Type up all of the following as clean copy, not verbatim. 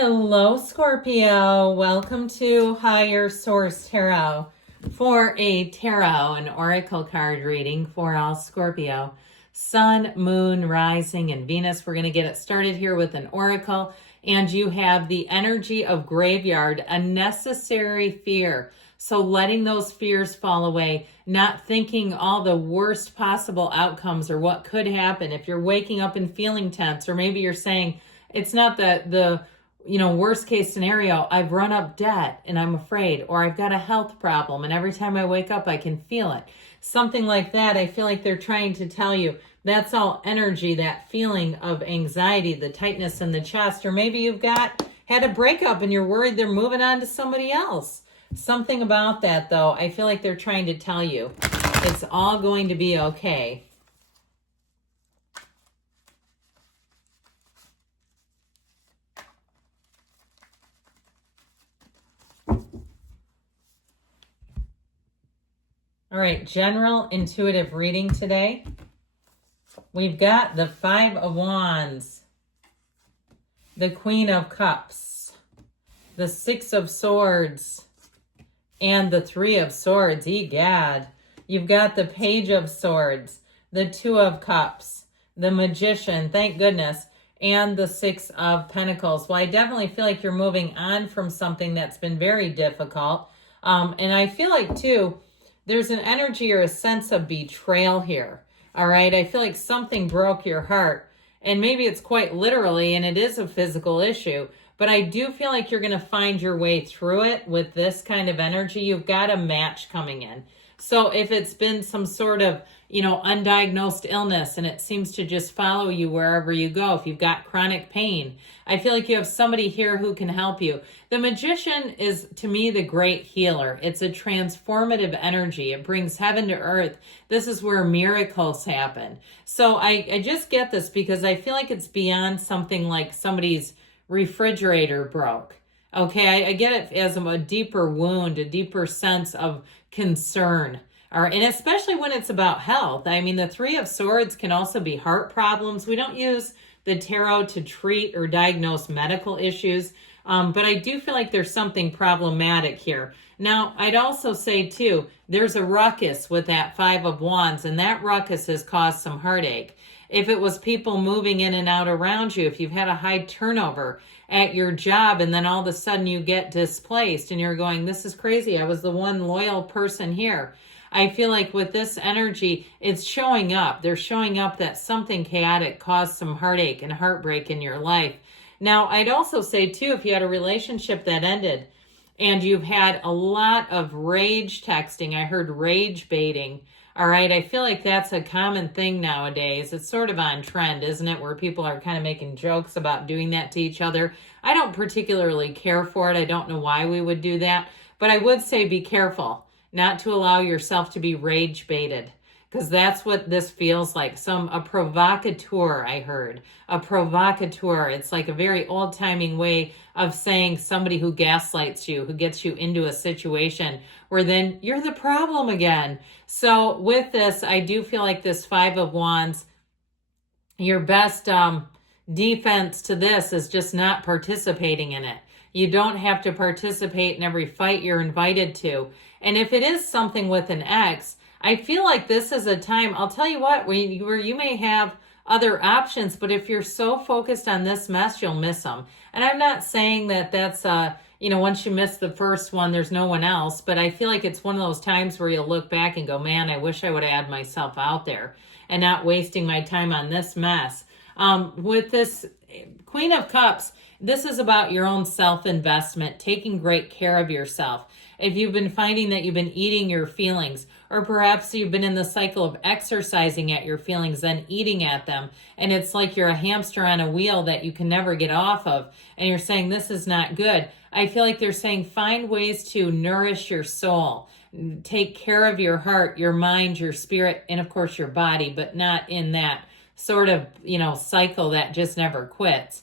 Hello, Scorpio. Welcome to Higher Source Tarot for a tarot and oracle card reading for all Scorpio. Sun, Moon, Rising, and Venus. We're going to get it started here with an oracle. And you have the energy of graveyard, a necessary fear. So letting those fears fall away, not thinking all the worst possible outcomes or what could happen. If you're waking up and feeling tense, or maybe you're saying it's not the worst case scenario, I've run up debt and I'm afraid, or I've got a health problem and every time I wake up I can feel it. Something like that. I feel like they're trying to tell you that's all energy, that feeling of anxiety, the tightness in the chest, or maybe you've had a breakup and you're worried they're moving on to somebody else. Something about that, though, I feel like they're trying to tell you it's all going to be okay. All right, general intuitive reading today. We've got the Five of Wands, the Queen of Cups, the Six of Swords, and the Three of Swords. Egad. You've got the Page of Swords, the Two of Cups, the Magician, thank goodness, and the Six of Pentacles. Well, I definitely feel like you're moving on from something that's been very difficult. And I feel like, too, there's an energy or a sense of betrayal here. All right. I feel like something broke your heart, and maybe it's quite literally, and it is a physical issue, but I do feel like you're going to find your way through it with this kind of energy. You've got a match coming in. So if it's been some sort of, undiagnosed illness and it seems to just follow you wherever you go, if you've got chronic pain, I feel like you have somebody here who can help you. The Magician is, to me, the great healer. It's a transformative energy. It brings heaven to earth. This is where miracles happen. So I just get this because I feel like it's beyond something like somebody's refrigerator broke. Okay, I get it as a deeper wound, a deeper sense of concern. All right, and especially when it's about health. I mean, the Three of Swords can also be heart problems. We don't use the tarot to treat or diagnose medical issues, but I do feel like there's something problematic here. Now, I'd also say, too, there's a ruckus with that Five of Wands, and that ruckus has caused some heartache. If it was people moving in and out around you, if you've had a high turnover at your job and then all of a sudden you get displaced and you're going, this is crazy, I was the one loyal person here. I feel like with this energy, it's showing up. They're showing up that something chaotic caused some heartache and heartbreak in your life. Now, I'd also say, too, if you had a relationship that ended and you've had a lot of rage texting, I heard rage baiting. All right, I feel like that's a common thing nowadays. It's sort of on trend, isn't it? Where people are kind of making jokes about doing that to each other. I don't particularly care for it. I don't know why we would do that. But I would say be careful not to allow yourself to be rage baited, because that's what this feels like. A provocateur, I heard. A provocateur. It's like a very old-timing way of saying somebody who gaslights you, who gets you into a situation where then you're the problem again. So with this, I do feel like this Five of Wands, your best defense to this is just not participating in it. You don't have to participate in every fight you're invited to. And if it is something with an ex, I feel like this is a time, I'll tell you what, where you may have other options, but if you're so focused on this mess, you'll miss them. And I'm not saying that that's, once you miss the first one, there's no one else, but I feel like it's one of those times where you'll look back and go, man, I wish I would have had myself out there and not wasting my time on this mess. With this Queen of Cups, this is about your own self-investment, taking great care of yourself. If you've been finding that you've been eating your feelings, or perhaps you've been in the cycle of exercising at your feelings, then eating at them, and it's like you're a hamster on a wheel that you can never get off of, and you're saying, this is not good. I feel like they're saying, find ways to nourish your soul, take care of your heart, your mind, your spirit, and of course your body, but not in that sort of, cycle that just never quits.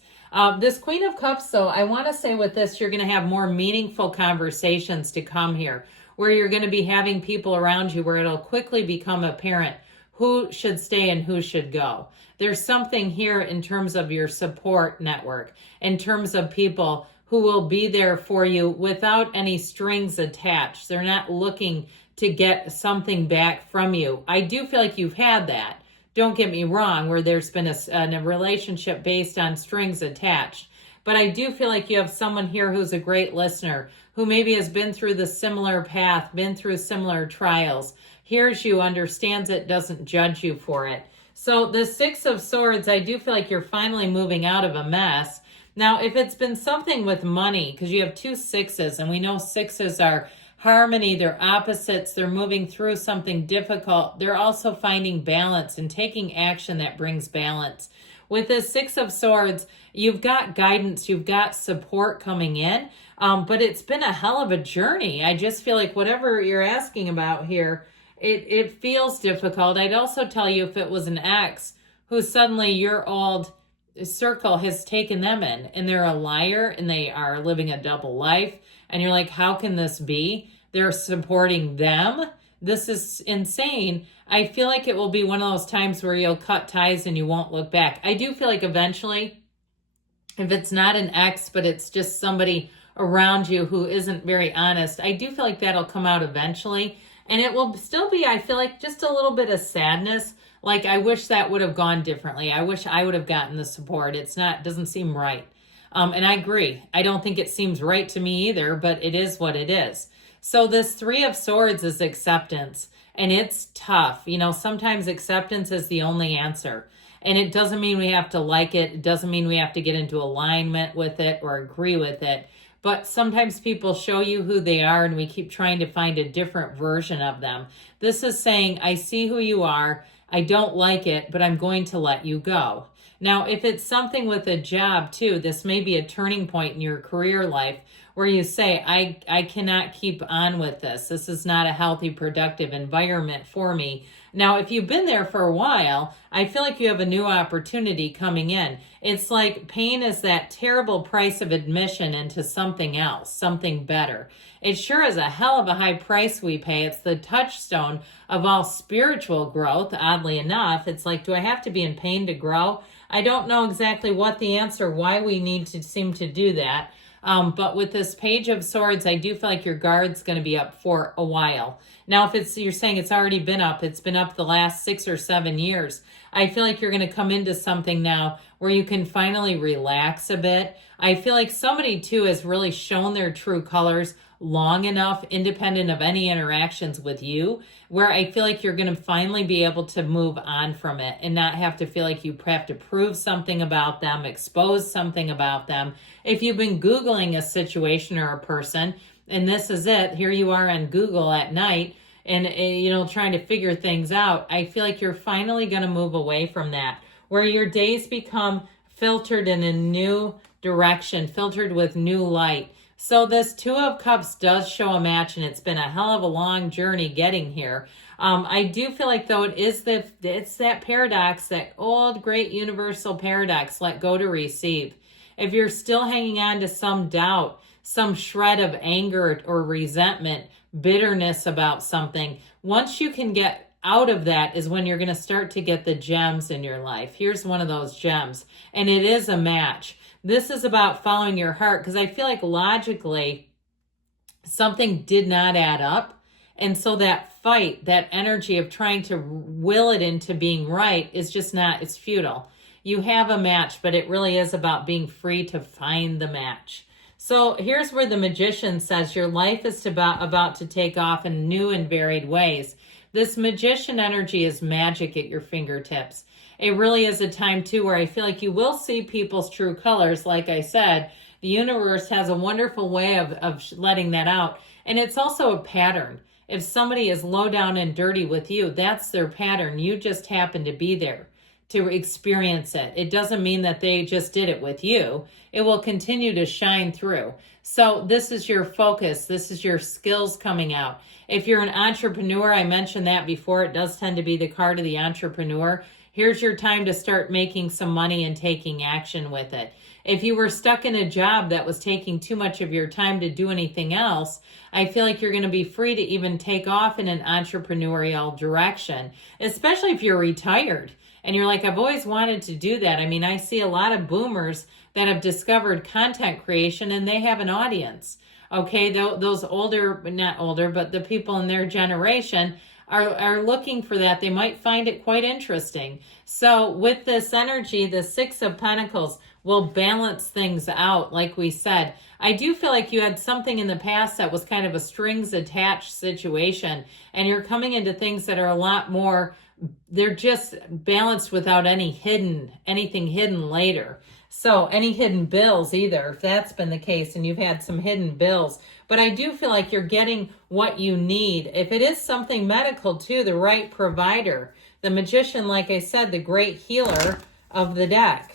This Queen of Cups, though, I want to say with this, you're going to have more meaningful conversations to come here, where you're going to be having people around you where it'll quickly become apparent who should stay and who should go. There's something here in terms of your support network, in terms of people who will be there for you without any strings attached. They're not looking to get something back from you. I do feel like you've had that. Don't get me wrong, where there's been a relationship based on strings attached. But I do feel like you have someone here who's a great listener, who maybe has been through the similar path, been through similar trials, hears you, understands it, doesn't judge you for it. So the Six of Swords, I do feel like you're finally moving out of a mess. Now, if it's been something with money, because you have two sixes, and we know sixes are harmony, they're opposites, they're moving through something difficult. They're also finding balance and taking action that brings balance. With the Six of Swords, you've got guidance, you've got support coming in, but it's been a hell of a journey. I just feel like whatever you're asking about here, it feels difficult. I'd also tell you if it was an ex who suddenly your old circle has taken them in and they're a liar and they are living a double life, and you're like, how can this be? They're supporting them. This is insane. I feel like it will be one of those times where you'll cut ties and you won't look back. I do feel like eventually, if it's not an ex, but it's just somebody around you who isn't very honest, I do feel like that'll come out eventually. And it will still be, I feel like, just a little bit of sadness. Like, I wish that would have gone differently. I wish I would have gotten the support. Doesn't seem right. And I agree. I don't think it seems right to me either, but it is what it is. So this Three of Swords is acceptance, and it's tough. You know, sometimes acceptance is the only answer. And it doesn't mean we have to like it. It doesn't mean we have to get into alignment with it or agree with it. But sometimes people show you who they are, and we keep trying to find a different version of them. This is saying, I see who you are. I don't like it, but I'm going to let you go. Now, if it's something with a job too, this may be a turning point in your career life where you say, I cannot keep on with this. This is not a healthy, productive environment for me. Now, if you've been there for a while, I feel like you have a new opportunity coming in. It's like pain is that terrible price of admission into something else, something better. It sure is a hell of a high price we pay. It's the touchstone of all spiritual growth, oddly enough. It's like, do I have to be in pain to grow? I don't know exactly what the answer, why we need to seem to do that. But with this Page of Swords, I do feel like your guard's going to be up for a while. Now, if you're saying it's already been up, it's been up the last 6 or 7 years. I feel like you're going to come into something now where you can finally relax a bit. I feel like somebody too has really shown their true colors long enough, independent of any interactions with you, where I feel like you're going to finally be able to move on from it and not have to feel like you have to prove something about them, expose something about them. If you've been Googling a situation or a person, and this is it, here you are on Google at night and, trying to figure things out, I feel like you're finally going to move away from that, where your days become filtered in a new direction, filtered with new light. So this Two of Cups does show a match, and it's been a hell of a long journey getting here. I do feel like, though, it's that paradox, that old great universal paradox, let go to receive. If you're still hanging on to some doubt, some shred of anger or resentment, bitterness about something, once you can get out of that is when you're going to start to get the gems in your life. Here's one of those gems, and it is a match. This is about following your heart, because I feel like logically something did not add up. And so that fight, that energy of trying to will it into being right is just not, it's futile. You have a match, but it really is about being free to find the match. So here's where the Magician says your life is about to take off in new and varied ways. This Magician energy is magic at your fingertips. It really is a time, too, where I feel like you will see people's true colors. Like I said, the universe has a wonderful way of letting that out. And it's also a pattern. If somebody is low down and dirty with you, that's their pattern. You just happen to be there to experience it. It doesn't mean that they just did it with you. It will continue to shine through. So this is your focus. This is your skills coming out. If you're an entrepreneur, I mentioned that before, it does tend to be the card of the entrepreneur. Here's your time to start making some money and taking action with it. If you were stuck in a job that was taking too much of your time to do anything else, I feel like you're going to be free to even take off in an entrepreneurial direction, especially if you're retired. And you're like, I've always wanted to do that. I mean, I see a lot of boomers that have discovered content creation and they have an audience. Okay, those older, not older, but the people in their generation are looking for that. They might find it quite interesting. So with this energy, the Six of Pentacles will balance things out, like we said. I do feel like you had something in the past that was kind of a strings attached situation, and you're coming into things that are a lot more, they're just balanced without anything hidden later. So any hidden bills either, if that's been the case and you've had some hidden bills. But I do feel like you're getting what you need. If it is something medical too, the right provider. The Magician, like I said, the great healer of the deck.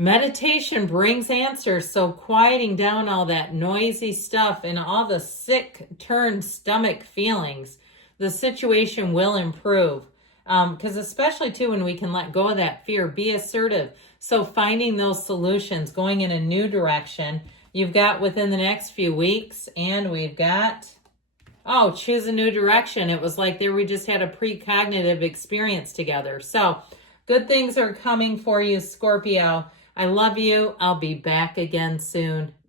Meditation brings answers, so quieting down all that noisy stuff and all the sick, turned stomach feelings, the situation will improve. Because especially too when we can let go of that fear, be assertive. So finding those solutions, going in a new direction, you've got within the next few weeks, and we've got, oh, choose a new direction. It was like we just had a precognitive experience together. So good things are coming for you, Scorpio. I love you. I'll be back again soon.